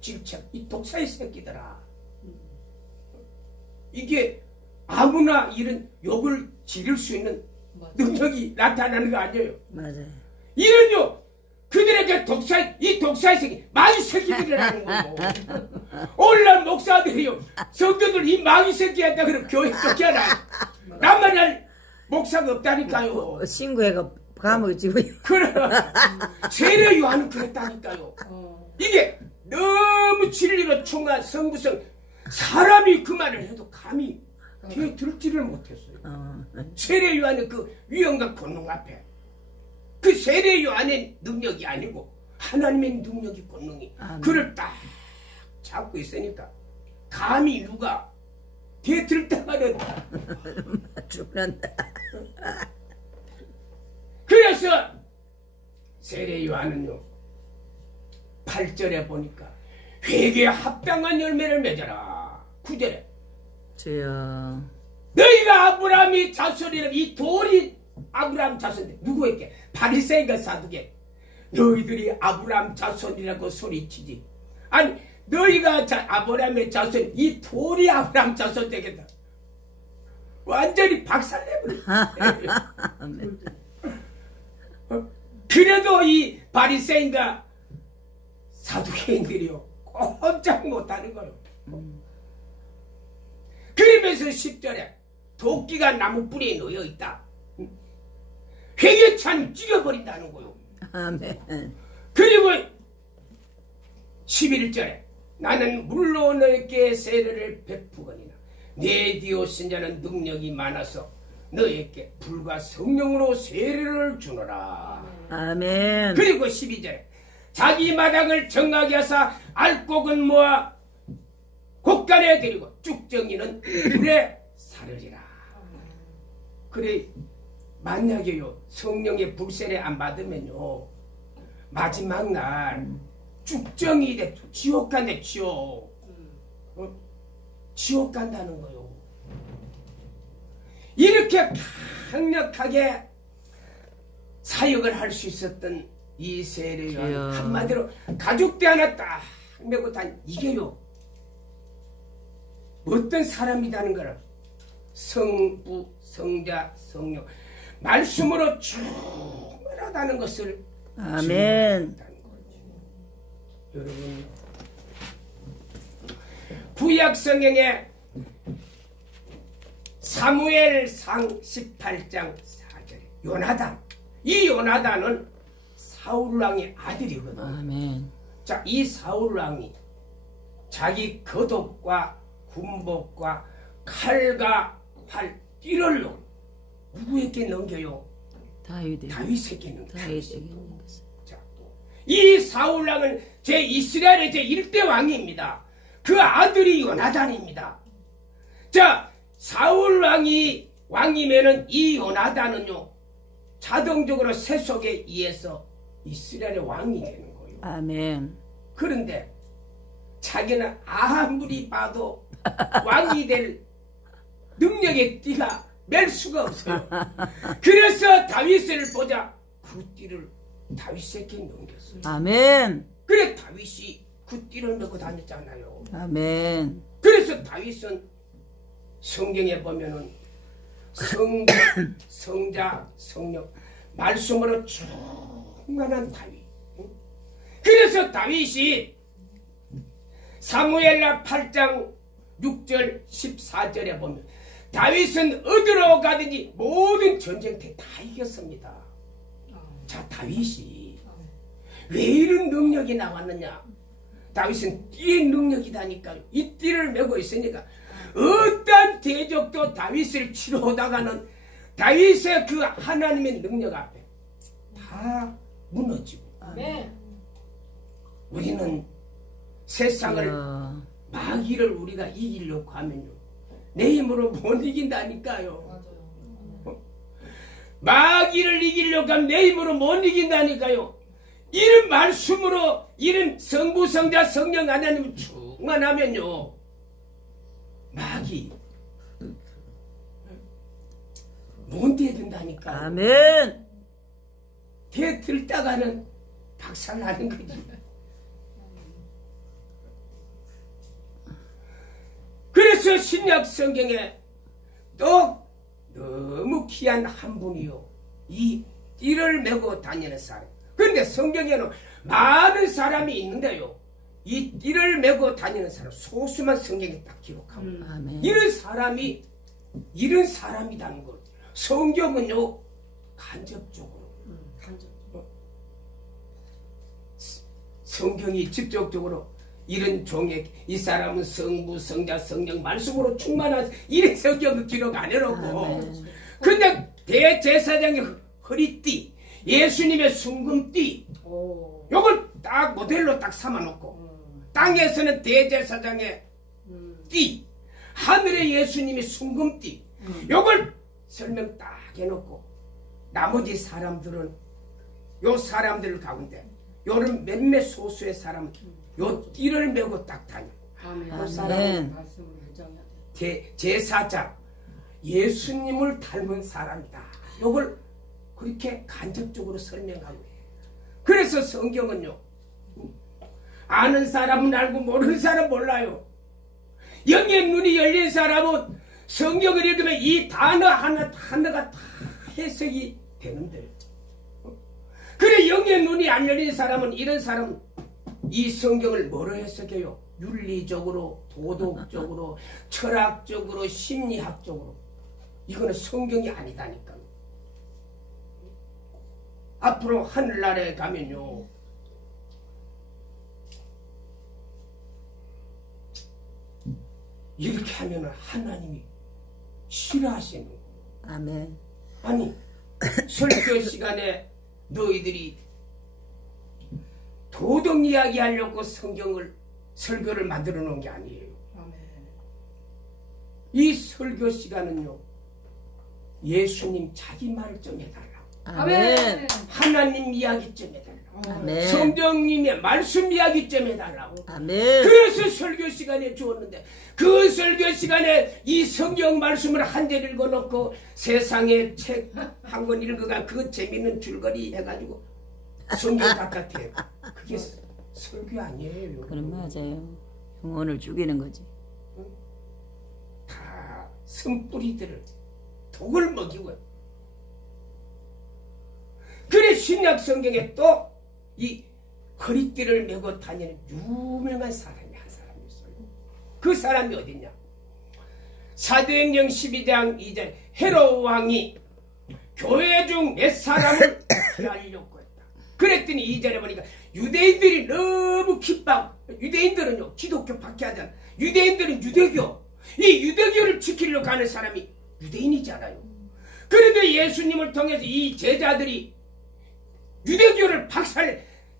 질책 이 독사의 새끼들아 이게 아무나 이런 욕을 지를 수 있는 능력이 나타나는 거 아니에요. 맞아요. 이런요 그들에게 이 독사의 새끼 마귀 새끼들이라는 거고 오늘날 목사들이요 성도들 이 마귀 새끼한테 그럼 교회 쫓겨나 남만할 목사가 없다니까요. 신구애가 감옥에 지고 그래 세례 요한은 그랬다니까요. 이게 너무 진리가 충만한 성부성 사람이 그 말을 해도 감히 귀에 들지를 못했어요. 세례 요한의 그 위엄과 권능 앞에 그 세례 요한의 능력이 아니고 하나님의 능력이 권능이 그를 딱 잡고 있으니까 감히 누가 뒤에 들다가는 죽는다. 그래서 세례 요한은요 8절에 보니까 회개에 합당한 열매를 맺어라. 9절에 주여 너희가 아브라함이 자손이라는 이 돌이 아브라함 자손인데 누구에게? 바리새인과 사두개 너희들이 아브라함 자손이라고 소리치지 아니 너희가 아브라함의 자손 이 돌이 아브라함 자손 되겠다. 완전히 박살내버려. 그래도 이 바리새인과 사두개인들이요 꼼짝 못하는 거요. 그러면서 10절에 도끼가 나무 뿌리에 놓여 있다. 회개찬 죽여버린다는 거요. 아멘. 그리고 11절에 나는 물로 너에게 세례를 베푸거니나 내 뒤 오신 자는 능력이 많아서 너에게 불과 성령으로 세례를 주노라. 아멘. 그리고 12절에 자기 마당을 정하게 하사 알곡은 모아 곡간에 들이고 쭉정이는 불에 사르리라. 그래 만약에요 성령의 불세례 안 받으면요 마지막 날 쭉정이 돼 지옥 간대. 지옥. 지옥 간다는 거요. 이렇게 강력하게 사역을 할 수 있었던 이 세례 요한 한마디로 가죽대 하나 딱 메고 다니 이게요 어떤 사람이라는 거를 성부 성자 성령 말씀으로 충만하다는 것을 아멘. 여러분 구약 성경에 사무엘상 18장 4절에 요나단. 이 요나단은 사울왕의 아들이거든. 아멘. 자, 이 사울왕이 자기 겉옷과 군복과 칼과 활, 띠를 누구에게 넘겨요? 다윗에게 넘겨요. 다윗에게 넘겼어요. 자, 이 사울왕은 이스라엘의 제1대 왕입니다. 그 아들이 요나단입니다. 자, 사울왕이 왕이면은 이 요나단은요, 자동적으로 세속에 의해서 이스라엘의 왕이 되는 거예요. 아멘. 그런데 자기는 아무리 봐도 왕이 될 능력의 띠가 맬 수가 없어요. 그래서 다윗을 보자 그 띠를 다윗에게 넘겼어요. 아멘. 그래 다윗이 그 띠를 메고 다녔잖아요. 아멘. 그래서 다윗은 성경에 보면은 성자, 성령 말씀으로 충만한 다윗. 그래서 다윗이 사무엘라 8장 6절 14절에 보면 다윗은 어디로 가든지 모든 전쟁터에 다 이겼습니다. 자, 다윗이 왜 이런 능력이 나왔느냐? 다윗은 띠의 능력이다니까요. 이 띠를 메고 있으니까 어떤 대적도 다윗을 치료하다가는 다윗의 그 하나님의 능력 앞에 다 무너지고. 우리는 세상을 마귀를 우리가 이기려고 하면요, 내 힘으로 못 이긴다니까요. 마귀를 이기려고 하면 내 힘으로 못 이긴다니까요. 이런 말씀으로 이런 성부 성자 성령 하나님 충만하면요, 마귀 못 대든다니까요. 아멘. 대들다가는 박살나는 거지. 그래서 신약 성경에 또 너무 귀한 한 분이요, 이 띠를 메고 다니는 사람. 그런데 성경에는 많은 사람이 있는데요, 이 띠를 메고 다니는 사람 소수만 성경에 딱 기록합니다. 이런 사람이 이런 사람이라는 걸 성경은요 간접적으로, 성경이 직접적으로 이런 종의 이 사람은 성부 성자 성령 말씀으로 충만한 이런 성경을 기록 안 해놓고, 근데 대제사장의 허리띠, 예수님의 순금띠, 요걸 딱 모델로 딱 삼아놓고, 땅에서는 대제사장의 띠, 하늘의 예수님의 순금띠, 요걸 설명 딱 해놓고, 나머지 사람들은 요 사람들 가운데 요런 몇몇 소수의 사람은 요 띠를 메고 딱 다녀. 요 사람은 제사장, 예수님을 닮은 사람이다. 요걸 그렇게 간접적으로 설명하고. 그래서 성경은요, 아는 사람은 알고 모르는 사람은 몰라요. 영의 눈이 열린 사람은 성경을 읽으면 이 단어 하나가 다 해석이 되는데, 그래 영의 눈이 안 열린 사람은, 이런 사람은 이 성경을 뭐로 해석해요? 윤리적으로, 도덕적으로, 철학적으로, 심리학적으로. 이거는 성경이 아니다니까. 앞으로 하늘나라에 가면요, 이렇게 하면 하나님이 싫어하시는 거예요. 아멘. 아니, 설교 시간에 너희들이 도덕 이야기 하려고 설교를 만들어 놓은 게 아니에요. 이 설교 시간은요, 예수님 자기 말 좀 해달라고. 아멘. 하나님 이야기 좀 해달라고. 아멘. 성령님의 말씀 이야기 좀 해달라고. 아멘. 그래서 설교 시간에 주었는데, 그 설교 시간에 이 성경 말씀을 한 절 읽어놓고 세상에 책 한 권 읽어가 그 재밌는 줄거리 해가지고 성경 갖다 대고, 그게 설교 아니에요. 그럼 맞아요. 영혼을 죽이는 거지. 다 선뿌리들을 독을 먹이고. 그래 신약 성경에 또 이 허리띠를 메고 다니는 유명한 사람이 한 사람이 있어요. 그 사람이 어딨냐? 사도행전 12장 2절 헤롯 왕이 교회 중 몇 사람을 피하려고 했다. 그랬더니 2절에 보니까 유대인들이 너무 기뻐. 유대인들은요 기독교 박해하잖아. 유대인들은 유대교. 이 유대교를 지키려고 하는 사람이 유대인이잖아요. 그런데 예수님을 통해서 이 제자들이 유대교를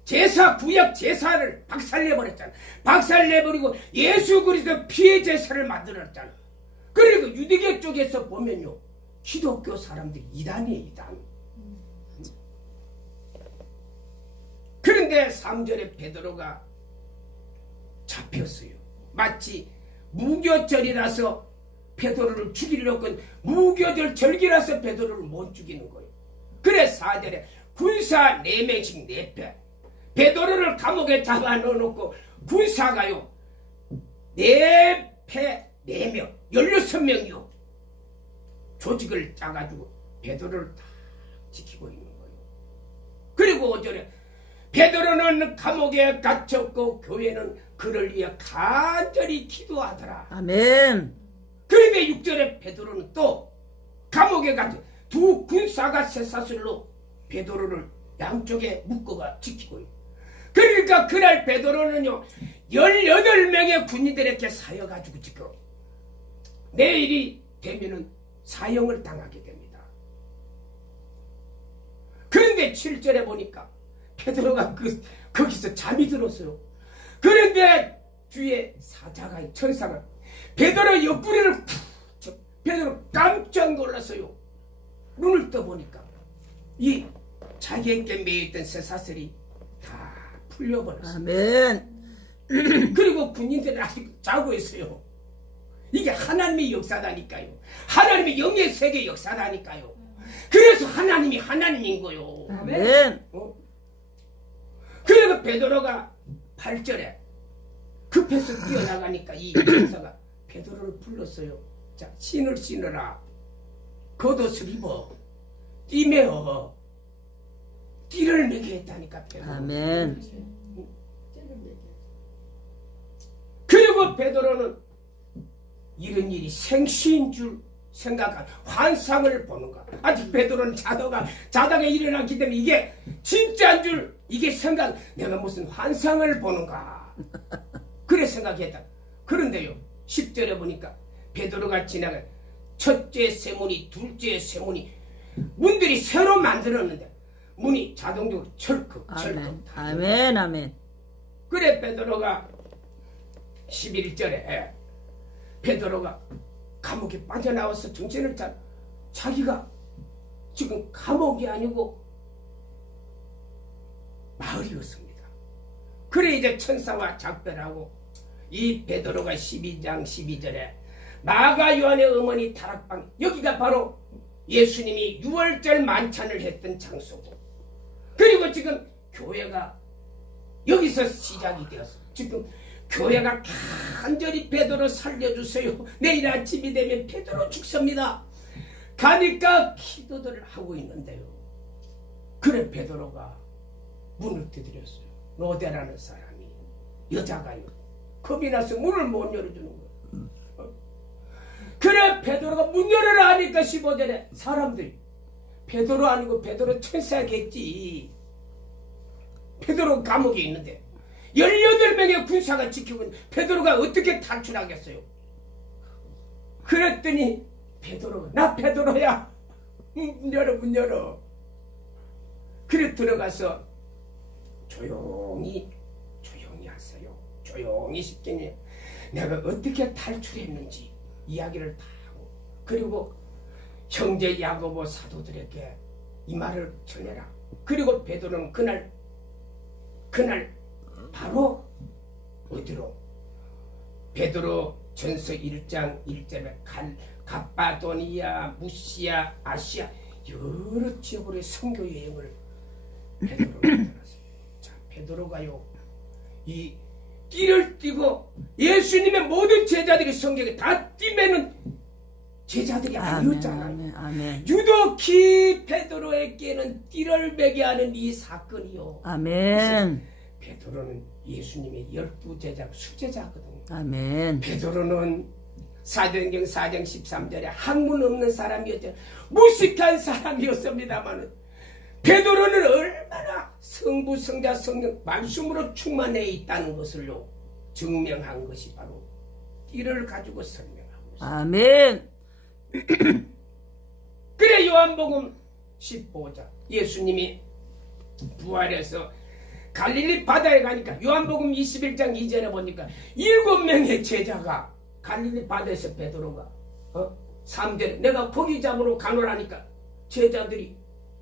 제사 구약 제사를 박살내버렸잖아. 박살내버리고 예수 그리스도 피의 제사를 만들었잖아. 그리고 유대교 쪽에서 보면요 기독교 사람들이 이단이에요. 이단. 그런데 3절에 베드로가 잡혔어요. 마치 무교절이라서 베드로를 죽이려고 무교절 절기라서 베드로를 못 죽이는 거예요. 그래 4절에 군사 4명씩 4패 베드로를 감옥에 잡아 넣어놓고 군사가요 4패 4명 16명이요 조직을 짜가지고 베드로를 다 지키고 있는 거예요. 그리고 5절에 베드로는 감옥에 갇혔고 교회는 그를 위해 간절히 기도하더라. 아멘. 그런데 6절에 베드로는 또 감옥에 갇혀 두 군사가 쇠사슬로 베드로를 양쪽에 묶어가 지키고 있어요. 그러니까 그날 베드로는요 18명의 군인들에게 사여가지고 지금 내일이 되면은 사형을 당하게 됩니다. 그런데 7절에 보니까 베드로가 거기서 잠이 들었어요. 그런데 뒤에 사자가 천사가 베드로 옆구리를 베드로 깜짝 놀랐어요. 눈을 떠보니까 이 자기에게 매였던 쇠사슬이 다 풀려버렸어요. 아멘. 그리고 군인들은 아직 자고 있어요. 이게 하나님의 역사다니까요. 하나님의 영의 세계 역사다니까요. 그래서 하나님이 하나님인 거요. 아멘. 그래서 베드로가 8절에 급해서 뛰어나가니까 이 천사가 베드로를 불렀어요. 자, 신을 신으라. 겉옷을 입어. 띠매어. 띠를 매게 했다니까 베드로. 아멘. 그리고 베드로는 이런 일이 생시인 줄 생각한 환상을 보는가. 아직 베드로는 자다가 일어났기 때문에 이게 진짜인 줄 이게 생각 내가 무슨 환상을 보는가 그래 생각했다. 그런데요 10절에 보니까 베드로가 지나가 첫째 세문이 둘째 세문이 문들이 새로 만들었는데 문이 자동적으로 철컥 아멘. 아멘. 아멘. 그래 베드로가 11절에 베드로가 감옥에 빠져나와서 정신을 자기가 지금 감옥이 아니고 마을이었습니다. 그래 이제 천사와 작별하고 이 베드로가 12장 12절에 마가 요한의 어머니 다락방 여기가 바로 예수님이 6월절 만찬을 했던 장소고 그리고 지금 교회가 여기서 시작이 되었어. 지금 교회가 간절히 베드로 살려주세요. 내일 아침이 되면 베드로 죽습니다. 가니까 기도들을 하고 있는데요. 그래 베드로가 문을 두드렸어요. 로데라는 사람이 여자가요. 겁이 나서 문을 못 열어주는 거예요. 그래 베드로가 문 열어라 하니까 15절에 사람들이 베드로 아니고 베드로 천사겠지. 베드로 감옥에 있는데 18명의 군사가 지키고 있는데 베드로가 어떻게 탈출하겠어요? 그랬더니 베드로가 나 베드로야 문 열어 문 열어. 그래 들어가서 조용히 하세요. 조용히 시키니 내가 어떻게 탈출했는지 이야기를 다 하고 그리고 형제 야고보 사도들에게 이 말을 전해라. 그리고 베드로는 그날 바로 어디로 베드로 전서 1장 1절에 갑바도니아, 무시아, 아시아 여러 지역으로의 선교 여행을 베드로가 떠났어요. 자, 베드로가요 이 띠를 띠고 예수님의 모든 제자들이 성경에 다 띠매는 제자들이 아니었잖아요. 아멘, 아멘. 유독히 베드로에게는 띠를 매게 하는 이 사건이요. 아멘. 베드로는 예수님의 12제자 수제자거든요. 아멘. 베드로는 사도행전 4장 13절에 학문 없는 사람이었죠. 무식한 사람이었습니다만 베드로는 얼마나 성부, 성자, 성령 말씀으로 충만해 있다는 것을요 증명한 것이 바로 이를 가지고 설명하고 있습니다. 아멘. 그래 요한복음 15장 예수님이 부활해서 갈릴리 바다에 가니까 요한복음 21장 2절에 보니까 7명의 제자가 갈릴리 바다에서 베드로가 3절에 내가 고기 잡으러 가노라니까 제자들이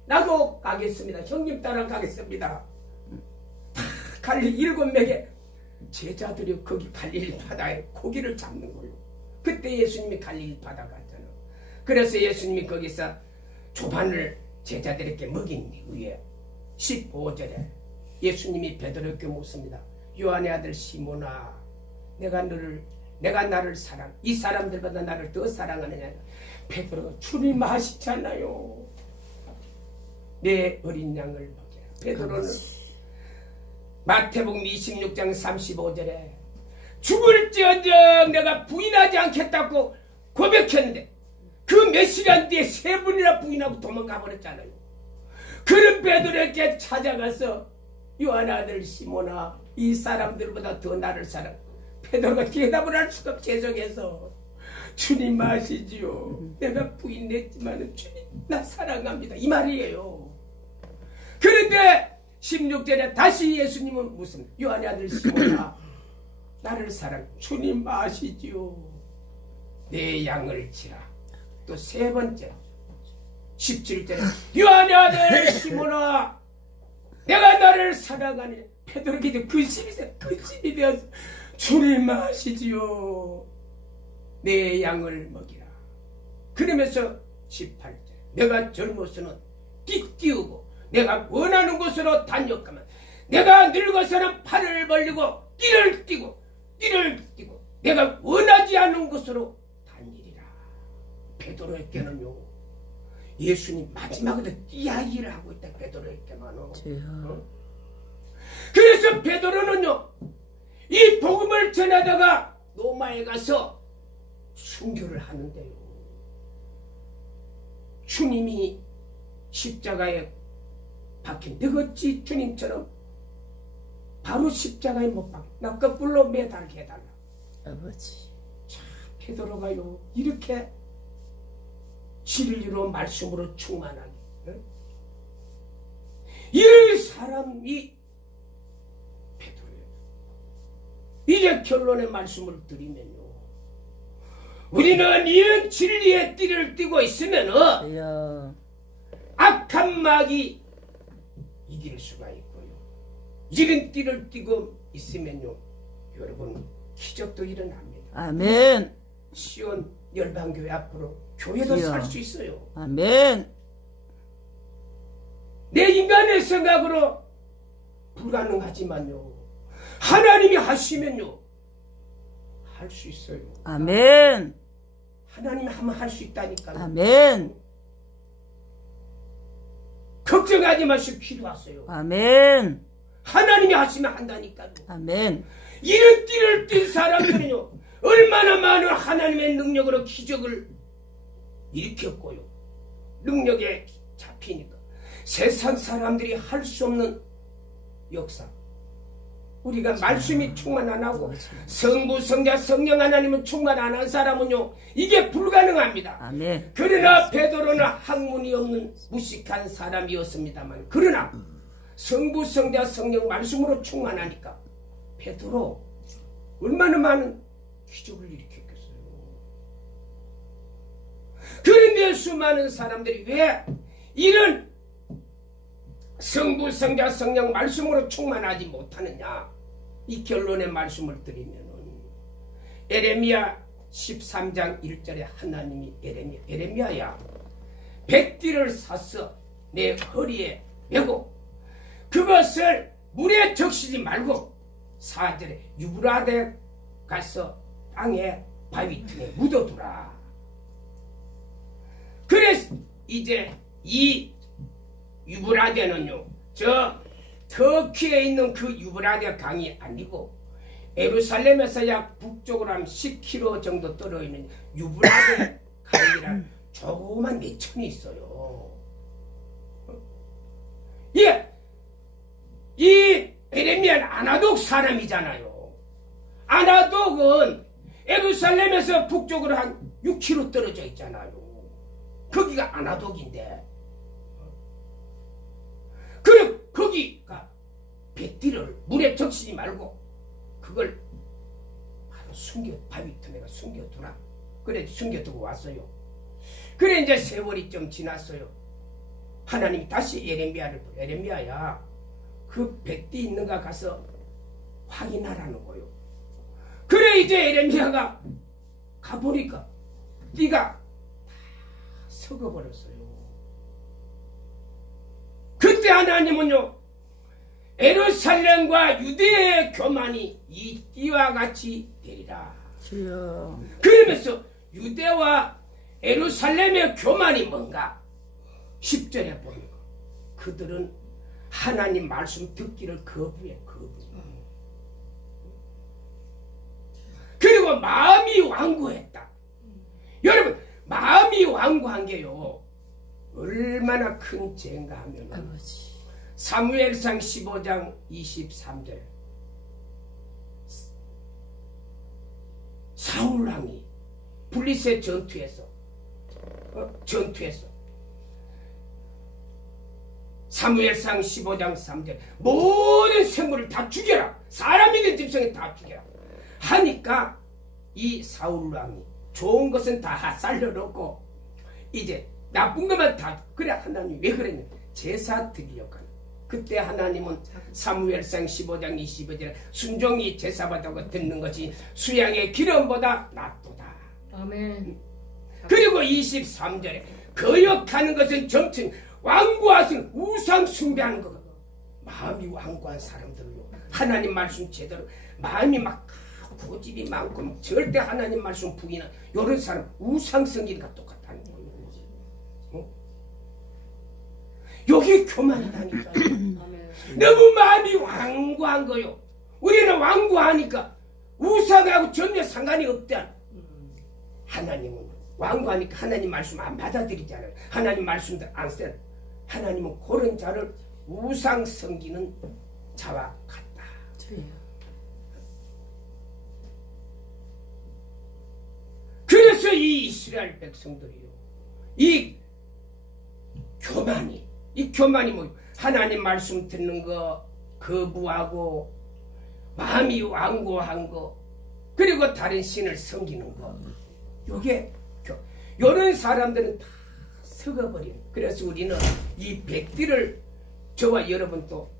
나도 가겠습니다. 형님 따라 가겠습니다. 다 갈릴리 7명의 제자들이 거기 갈릴리 바다에 고기를 잡는 거예요. 그때 예수님이 갈릴리 바다 갔잖아. 그래서 예수님이 거기서 조반을 제자들에게 먹인 이후에 15절에 예수님이 베드로에게 묻습니다. 요한의 아들 시몬아, 내가 나를 사랑, 이 사람들보다 나를 더 사랑하느냐? 베드로가 주님 아시잖아요. 내 어린 양을 먹여라. 베드로는 마태복음 26장 35절에 죽을지언정 내가 부인하지 않겠다고 고백했는데 그 몇 시간 뒤에 3번이나 부인하고 도망가 버렸잖아요. 그런 베드로에게 찾아가서 요한 아들 시몬아, 이 사람들보다 더 나를 사랑. 베드로가 대답을 할 수가 없이 계속해서 주님 아시지요. 내가 부인했지만 주님 나 사랑합니다. 이 말이에요. 그런데 16절에 다시 예수님은 무슨 요한의 아들 시몬아, 나를 사랑. 주님 아시지요. 내 양을 치라. 또 3번째 17절에 요한의 아들 시몬아, 내가 나를 사랑하니. 베드로에게 근심이 되어서 주님 아시지요. 내 양을 먹이라. 그러면서 18절 내가 젊어서는 띠띠우고 내가 원하는 곳으로 다녔가만 내가 늙어서는 팔을 벌리고 띠를 띠고 내가 원하지 않는 곳으로 다니리라. 베드로에게는요 예수님 마지막으로 이야기를 하고 있다. 베드로에게만은. 그래서 베드로는요 이 복음을 전하다가 로마에 가서 순교를 하는데요. 주님이 십자가에 박힌 너같이 주님처럼 바로 십자가에 못 박혀 나 거꾸로 매달게 해달라. 아버지. 자, 베드로가요 이렇게 진리로 말씀으로 충만하게 이 사람이 베드로예요. 이제 결론의 말씀을 드리면요, 우리는 이런 진리의 띠를 띠고 있으면은 악한 마귀 이길 수가 있고요. 이런 띠를 띠고 있으면요, 여러분 기적도 일어납니다. 아멘. 시온 열방교회 앞으로 교회도 살 수 있어요. 아멘. 내 인간의 생각으로 불가능하지만요, 하나님이 하시면요 할 수 있어요. 아멘. 하나님이 하면 할 수 있다니까요. 아멘. 걱정하지 마시고 기도하세요. 아멘. 하나님이 하시면 한다니까요. 아멘. 이런 띠를 띈 사람들은요 얼마나 많은 하나님의 능력으로 기적을 일으켰고요, 능력에 잡히니까 세상 사람들이 할 수 없는 역사. 우리가 말씀이 충만 안 하고 성부, 성자, 성령 하나님은 충만 안 한 사람은요 이게 불가능합니다. 아멘. 그러나 베드로는 학문이 없는 무식한 사람이었습니다만, 그러나 성부, 성자, 성령 말씀으로 충만하니까 베드로 얼마나 많은 기적을 일으켰겠어요. 그런데 수많은 사람들이 왜 이런 성부, 성자, 성령 말씀으로 충만하지 못하느냐, 이 결론의 말씀을 드리면은 에레미야 13장 1절에 하나님이 에레미야야, 백띠를 사서 내 허리에 메고 그것을 물에 적시지 말고 4절에 유브라데 가서 땅에 바위 틈에 묻어두라. 그래서 이제 이 유브라데는요 저 터키에 있는 그 유브라데 강이 아니고 예루살렘에서 약 북쪽으로 한 10km 정도 떨어져 있는 유브라데 강이라는 조그만 매천이 있어요. 예, 이 에레미야는 아나독 사람이잖아요. 아나독은 예루살렘에서 북쪽으로 한 6km 떨어져 있잖아요. 거기가 아나독인데, 그래 거기가 백띠를 물에 적시지 말고 그걸 바로 바위 틈에가 숨겨두라. 그래 숨겨두고 왔어요. 그래 이제 세월이 좀 지났어요. 하나님이 다시 에레미야야 그 백띠 있는가 가서 확인하라는 거요. 그래 이제 에레미야가 가보니까 띠가 다 썩어버렸어요. 그때 하나님은요, 예루살렘과 유대의 교만이 이 띠와 같이 되리라. 주여. 그러면서 유대와 예루살렘의 교만이 뭔가? 10절에 보면 그들은 하나님 말씀 듣기를 거부해. 그리고 마음이 완고했다. 여러분, 마음이 완고한 게요, 얼마나 큰 죄인가 하면 아버지. 사무엘상 15장 23절 사울왕이 블리셋 전투에서 사무엘상 15장 3절 모든 생물을 다 죽여라. 사람이든 짐승을 다 죽여라 하니까 이 사울왕이 좋은 것은 다 살려놓고 이제 나쁜 것만 다, 그래 하나님이 왜 그랬냐, 제사 드리려고 하는. 그때 하나님은 사무엘상 15장 25절에 순종이 제사받다고 듣는 것이 수양의 기름보다 낫도다. 아멘. 그리고 23절에 거역하는 것은 점층, 완고하신 우상 숭배하는 것. 마음이 완고한 사람들은요, 하나님 말씀 제대로 마음이 막 고집이 많고 절대 하나님 말씀 부인한 이런 사람 우상 성기가 똑같다는 거예요. 여기 교만하다니까요. 너무 마음이 완고한 거요. 우리는 완고하니까 우상하고 전혀 상관이 없다. 하나님은 완고하니까 하나님 말씀 안 받아들이잖아요. 하나님 말씀도 안 써요. 하나님은 그런 자를 우상 섬기는 자와 같다. 그래서 이 이스라엘 백성들이요, 이 교만이 뭐 하나님 말씀 듣는 거 거부하고 마음이 완고한 거, 그리고 다른 신을 섬기는 거, 요게 요런 사람들은 다 썩어버려요. 그래서 우리는 이 백띠를 저와 여러분도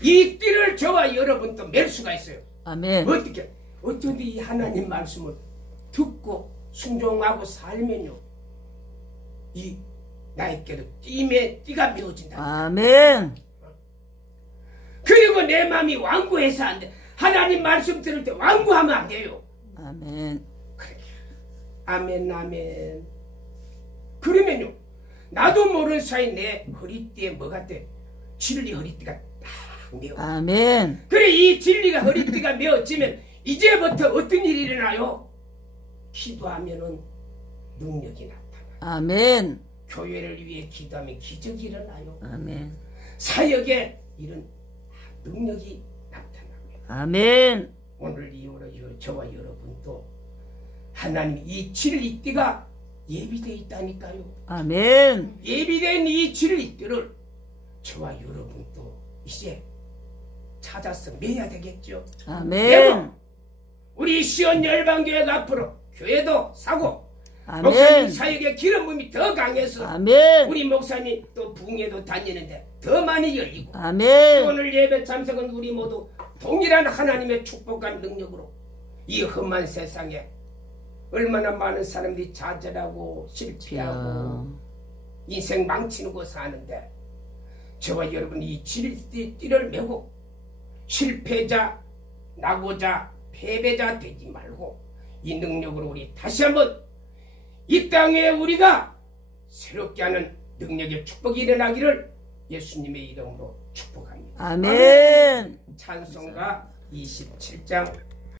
이 띠를 저와 여러분도 맬 수가 있어요. 아멘. 어떻게? 어쩐지 이 하나님 말씀을 듣고 순종하고 살면요, 이 나에게도 띠가 메어진다. 아멘. 그리고 내 마음이 완고해서 안 돼. 하나님 말씀 들을 때 완고하면 안 돼요. 아멘. 그래. 아멘. 그러면요, 나도 모르는 사이 내 허리띠에 뭐가 돼? 진리 허리띠가 딱 메어. 아멘. 그래, 이 진리가 허리띠가 메어지면 이제부터 어떤 일이 일어나요? 기도하면은 능력이 나타나. 아멘. 교회를 위해 기도하면 기적이 일어나요. 아멘. 사역에 이런 능력이 나타납니다. 아멘. 오늘 이후로 저와 여러분도 하나님 이 진리띠가 예비되어 있다니까요. 아멘. 예비된 이 진리띠를 저와 여러분도 이제 찾아서 매야 되겠죠. 아멘. 우리 시온 열방교회가 앞으로 교회도 사고 아멘. 목사님 사역의 기름 부음이 더 강해서 아멘. 우리 목사님 또 붕에도 다니는데 더 많이 열리고 아멘. 오늘 예배 참석은 우리 모두 동일한 하나님의 축복한 능력으로 이 험한 세상에 얼마나 많은 사람들이 좌절하고 실패하고 인생 망치고 사는데 저와 여러분이 이 진리띠를 메고 실패자, 낙오자, 패배자 되지 말고 이 능력으로 우리 다시 한번 이 땅에 우리가 새롭게 하는 능력의 축복이 일어나기를 예수님의 이름으로 축복합니다. 아멘. 찬송가 27장